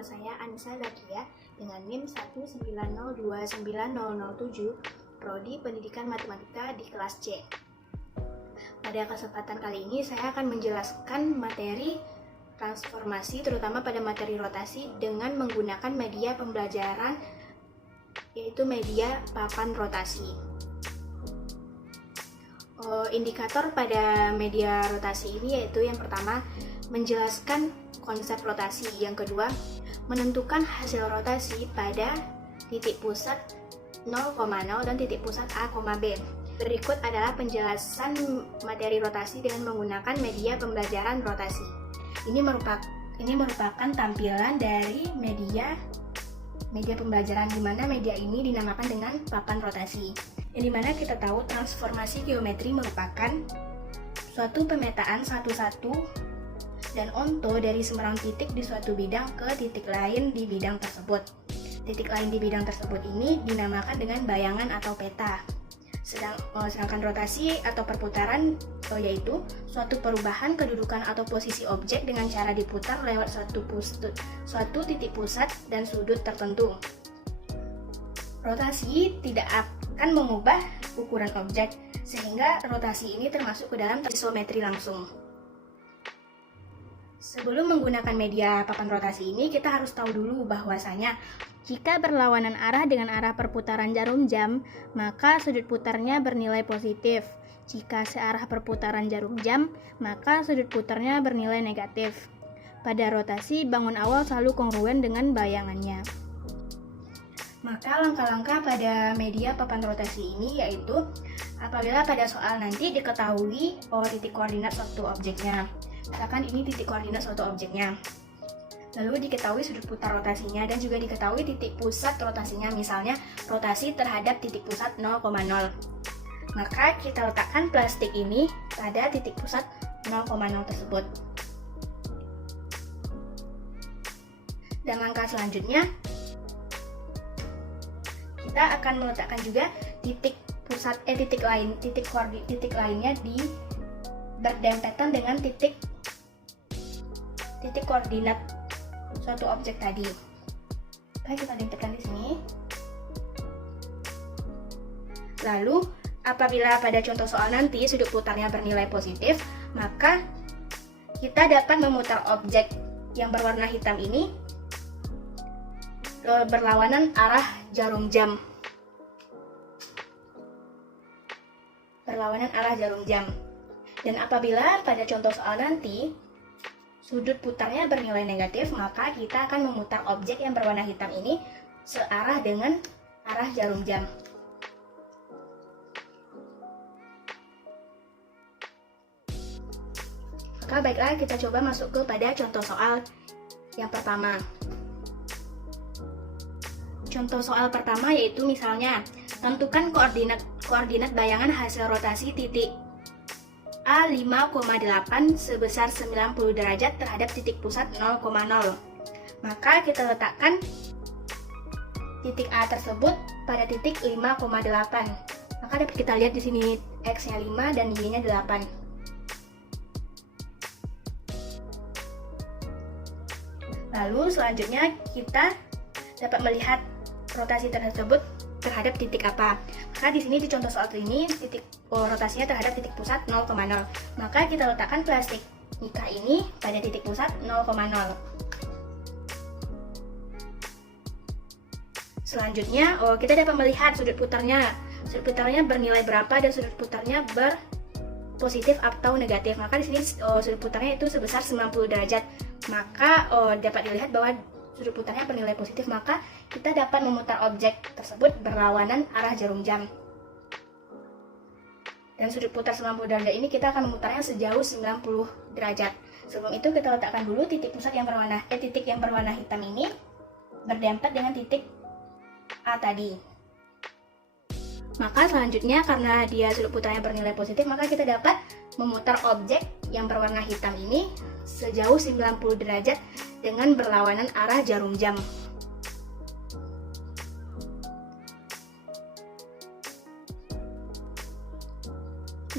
bersama saya Anissa Zakia dengan NIM 190290007 Prodi Pendidikan Matematika di kelas C. Pada kesempatan kali ini saya akan menjelaskan materi transformasi terutama pada materi rotasi dengan menggunakan media pembelajaran yaitu media papan rotasi. Indikator pada media rotasi ini yaitu yang pertama menjelaskan konsep rotasi, yang kedua menentukan hasil rotasi pada titik pusat 0,0 dan titik pusat A, B. Berikut adalah penjelasan materi rotasi dengan menggunakan media pembelajaran rotasi. Ini merupakan tampilan dari media pembelajaran, di mana media ini dinamakan dengan papan rotasi. Yang dimana kita tahu transformasi geometri merupakan suatu pemetaan satu-satu dan onto dari sembarang titik di suatu bidang ke titik lain di bidang tersebut. Titik lain di bidang tersebut ini dinamakan dengan bayangan atau peta. Sedangkan rotasi atau perputaran yaitu suatu perubahan kedudukan atau posisi objek dengan cara diputar lewat suatu titik pusat dan sudut tertentu. Rotasi tidak akan mengubah ukuran objek, sehingga rotasi ini termasuk ke dalam isometri langsung. Sebelum menggunakan media papan rotasi ini, kita harus tahu dulu bahwasanya jika berlawanan arah dengan arah perputaran jarum jam, maka sudut putarnya bernilai positif. Jika searah perputaran jarum jam, maka sudut putarnya bernilai negatif. Pada rotasi, bangun awal selalu kongruen dengan bayangannya. Maka langkah-langkah pada media papan rotasi ini yaitu apabila pada soal nanti diketahui titik koordinat suatu objeknya. Misalkan ini titik koordinat suatu objeknya. Lalu diketahui sudut putar rotasinya dan juga diketahui titik pusat rotasinya, misalnya rotasi terhadap titik pusat 0,0. Maka kita letakkan plastik ini pada titik pusat 0,0 tersebut. Dan langkah selanjutnya kita akan meletakkan juga titik lainnya di berdempetan dengan titik koordinat suatu objek tadi. Baik, kita dempatkan di sini. Lalu, apabila pada contoh soal nanti sudut putarnya bernilai positif, maka kita dapat memutar objek yang berwarna hitam ini berlawanan arah jarum jam. Dan apabila pada contoh soal nanti sudut putarnya bernilai negatif, maka kita akan memutar objek yang berwarna hitam ini searah dengan arah jarum jam. Maka baiklah, kita coba masuk kepada contoh soal yang pertama. Contoh soal pertama yaitu misalnya tentukan koordinat bayangan hasil rotasi titik A 5,8 sebesar 90 derajat terhadap titik pusat 0,0. Maka kita letakkan titik A tersebut pada titik 5,8. Maka dapat kita lihat di sini X-nya 5 dan Y-nya 8. Lalu selanjutnya kita dapat melihat rotasi tersebut terhadap titik apa. Maka di sini di contoh soal ini titik rotasinya terhadap titik pusat 0,0. Maka kita letakkan plastik mica ini pada titik pusat 0,0. Selanjutnya kita dapat melihat sudut putarnya bernilai berapa dan sudut putarnya berpositif atau negatif. Maka di sini sudut putarnya itu sebesar 90 derajat. Maka dapat dilihat bahwa sudut putarnya bernilai positif, maka kita dapat memutar objek tersebut berlawanan arah jarum jam. Dan sudut putar 90 derajat ini kita akan memutarnya sejauh 90 derajat. Sebelum itu kita letakkan dulu titik yang berwarna hitam ini berdempet dengan titik A tadi. Maka selanjutnya karena dia sudut putarnya bernilai positif, maka kita dapat memutar objek yang berwarna hitam ini sejauh 90 derajat dengan berlawanan arah jarum jam.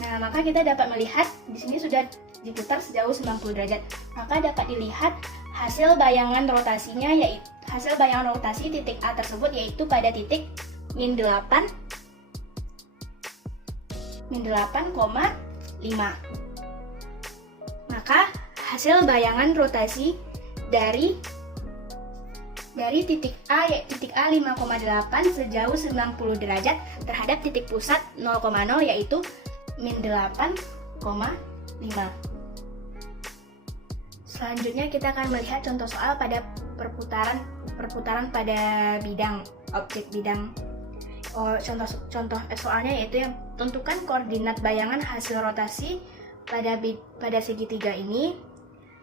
Nah, maka kita dapat melihat di sini sudah diputar sejauh 90 derajat. Maka dapat dilihat hasil bayangan rotasi titik A tersebut yaitu pada titik min 8,5. Maka hasil bayangan rotasi dari titik A yaitu titik A 5,8 sejauh 90 derajat terhadap titik pusat 0,0 yaitu min 8,5. Selanjutnya kita akan melihat contoh soal pada perputaran pada bidang objek bidang. Contoh soalnya yaitu yang tentukan koordinat bayangan hasil rotasi pada segitiga ini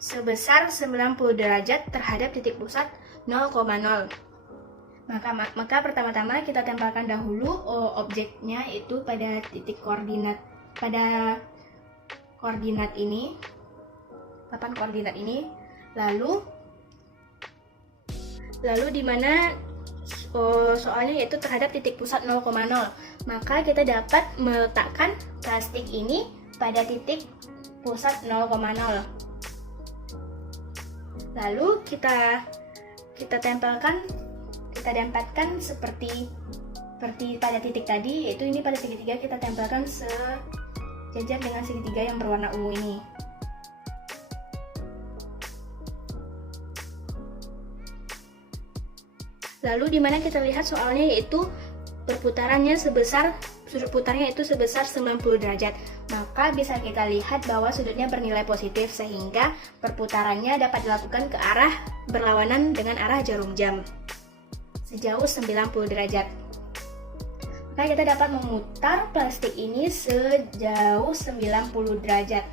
sebesar 90 derajat terhadap titik pusat 0,0. Maka pertama-tama kita tempelkan dahulu objeknya itu pada titik koordinat ini, papan koordinat ini. Lalu di mana soalnya yaitu terhadap titik pusat 0,0. Maka kita dapat meletakkan plastik ini pada titik pusat 0,0. Lalu kita dempatkan seperti pada titik tadi, yaitu ini pada segitiga kita tempelkan sejajar dengan segitiga yang berwarna ungu ini. Lalu di mana kita lihat soalnya yaitu sudut putarnya itu sebesar 90 derajat. Maka bisa kita lihat bahwa sudutnya bernilai positif sehingga perputarannya dapat dilakukan ke arah berlawanan dengan arah jarum jam sejauh 90 derajat. Maka kita dapat memutar plastik ini sejauh 90 derajat.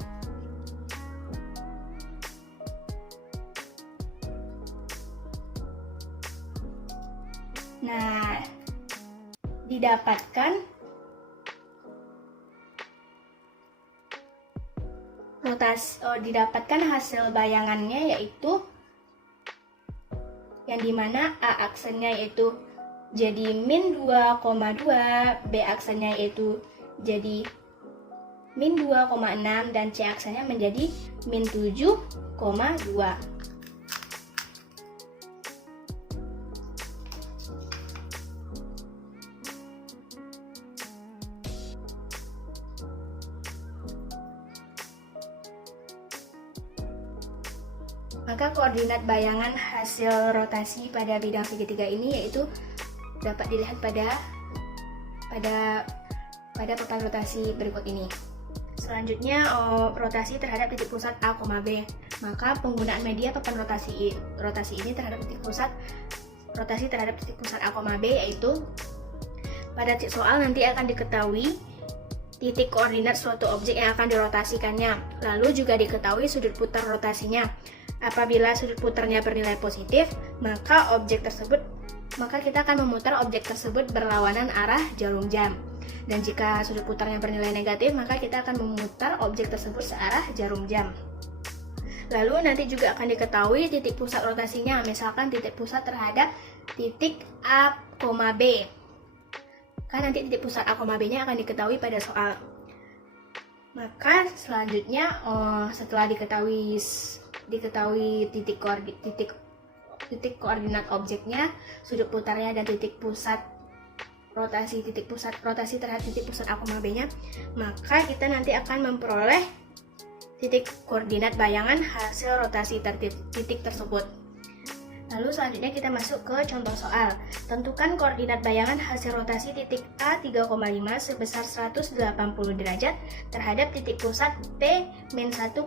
Nah, didapatkan hasil bayangannya yaitu yang dimana A aksennya yaitu jadi min 2,2, B aksennya yaitu jadi min 2,6 dan C aksennya menjadi min 7,2. Maka koordinat bayangan hasil rotasi pada bidang segitiga ini yaitu dapat dilihat pada papan rotasi berikut ini. Selanjutnya rotasi terhadap titik pusat A, B. Maka penggunaan media papan rotasi ini terhadap titik pusat A, B yaitu pada soal nanti akan diketahui titik koordinat suatu objek yang akan dirotasikannya. Lalu juga diketahui sudut putar rotasinya. Apabila sudut putarnya bernilai positif, maka kita akan memutar objek tersebut berlawanan arah jarum jam. Dan jika sudut putarnya bernilai negatif, maka kita akan memutar objek tersebut searah jarum jam. Lalu nanti juga akan diketahui titik pusat rotasinya, misalkan titik pusat terhadap titik A, B. Kan nanti titik pusat A, B-nya akan diketahui pada soal. Maka selanjutnya setelah diketahui titik koordinat objeknya, sudut putarnya dan titik pusat rotasi terhadap titik pusat A, B-nya, maka kita nanti akan memperoleh titik koordinat bayangan hasil rotasi titik tersebut. Lalu selanjutnya kita masuk ke contoh soal. Tentukan koordinat bayangan hasil rotasi titik A 3,5 sebesar 180 derajat terhadap titik pusat P min 1,2.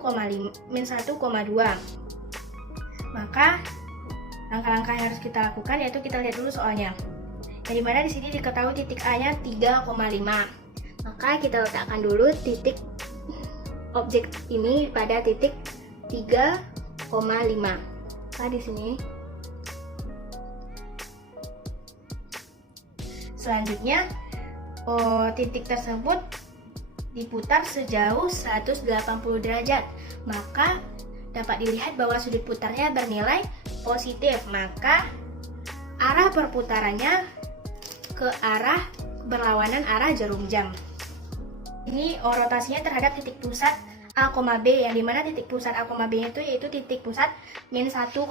Maka langkah-langkah yang harus kita lakukan yaitu kita lihat dulu soalnya. Yang dimana di sini diketahui titik A-nya 3,5. Maka kita letakkan dulu titik objek ini pada titik 3,5. Nah, di sini. Selanjutnya, titik tersebut diputar sejauh 180 derajat. Maka dapat dilihat bahwa sudut putarnya bernilai positif. Maka arah perputarannya ke arah berlawanan arah jarum jam. Ini rotasinya terhadap titik pusat A, B, yang dimana titik pusat A, B itu yaitu titik pusat min 1,2.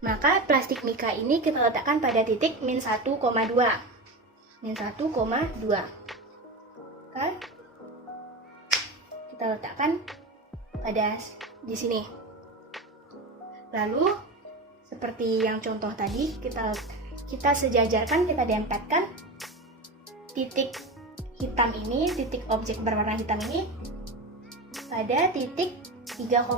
Maka plastik mika ini kita letakkan pada titik min 1,2. Min 1,2. Kan? Kita letakkan pada di sini. Lalu seperti yang contoh tadi, kita sejajarkan, kita dempetkan titik hitam ini, titik objek berwarna hitam ini pada titik 3,5.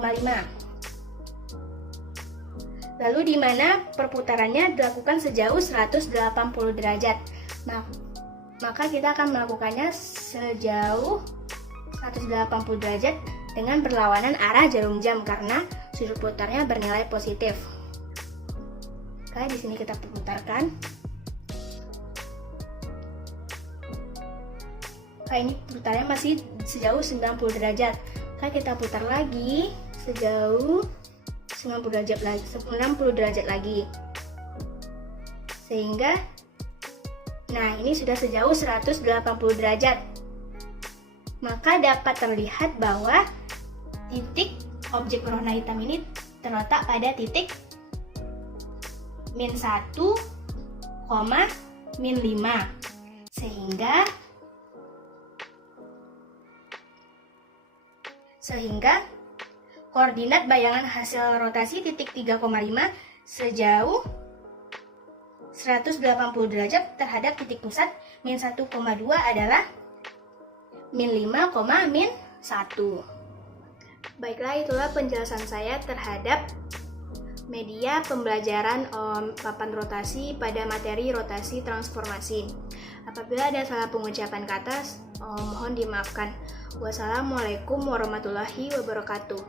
Lalu di mana perputarannya dilakukan sejauh 180 derajat. Nah, maka kita akan melakukannya sejauh 180 derajat dengan berlawanan arah jarum jam karena sudut putarnya bernilai positif. Oke, di sini kita putarkan. Oke, ini putarnya masih sejauh 90 derajat. Oke, kita putar lagi sejauh 90 derajat lagi. Sehingga nah, ini sudah sejauh 180 derajat. Maka dapat terlihat bahwa titik objek berwarna hitam ini terletak pada titik min 1, min 5. Sehingga koordinat bayangan hasil rotasi titik 3,5 sejauh 180 derajat terhadap titik pusat min 1,2 adalah min 5, min 1. Baiklah, itulah penjelasan saya terhadap media pembelajaran papan rotasi pada materi rotasi transformasi. Apabila ada salah pengucapan kata, mohon dimaafkan. Wassalamualaikum warahmatullahi wabarakatuh.